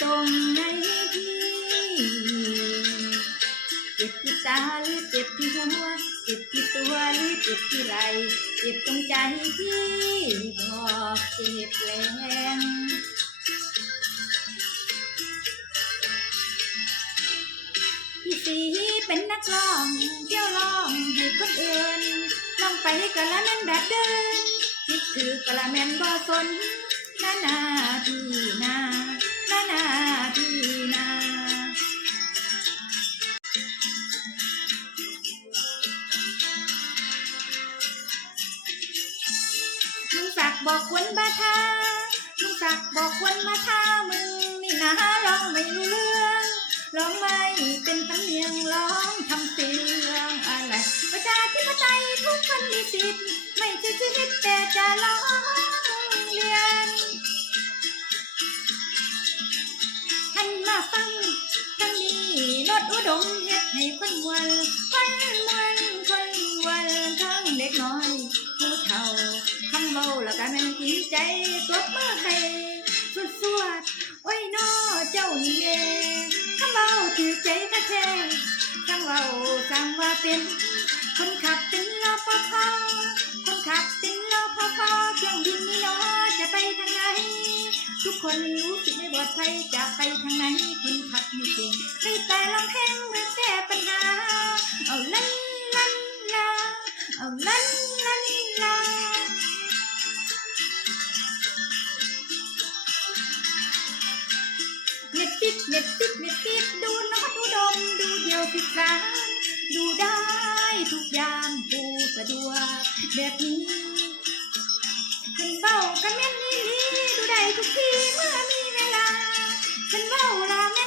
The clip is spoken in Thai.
ตรงไหนพี่เจ็บที่ตาหรือเจ็บที่หัวเจ็บที่ตัวหรือเจ็บที่ไหลเจ็บตรงใจที่บอกเจ็บแรงพี่สีเป็นนักร้องเที่ยวร้องให้คนอื่นลองไปกะละแม่นแบบเดิมคิดถือกะละแมนบ่สนนานาพี่หนานา กบอกควรบาทาลุงศักบอกควรมาทามึงนี่นะร้องไม่รู้เรื่องร้องไม่เป็นสำเนียงร้องทำเสียงอะไรประชาธิปไตยทุกคนมีสิทธิ์ไม่ใช่ชีวิตแต่จะร้องเรียนท่านมาฟังทางนี้รถอุดมเฮ็ดให้คนมวนคนมวน เย่คำเมาถือใจกระแทกสั่งเว้าสั่งว่าเป็น คนขับเป็นรปภคนขับเป็นรปภเครื่องบินนี่เนาะจะไปทางไหน ทุกคนรู้สึกไม่ปลอดภัยจะไปทางไหนคนขับไม่เก่งให้แต่ลำแพลงเพื่อแก้ปัญหา เอาลันลันลาเอาลัน เน็ตฟิกเน็ตฟิกดูนวัดอุดมดูเดียวพิสารดูได้ทุกอย่างดูสะดวกแบบนี้ฉันเบ้ากันแม่นนี่ลีดูได้ทุกทีเมื่อมีเวลาฉันเบ้าลาแม่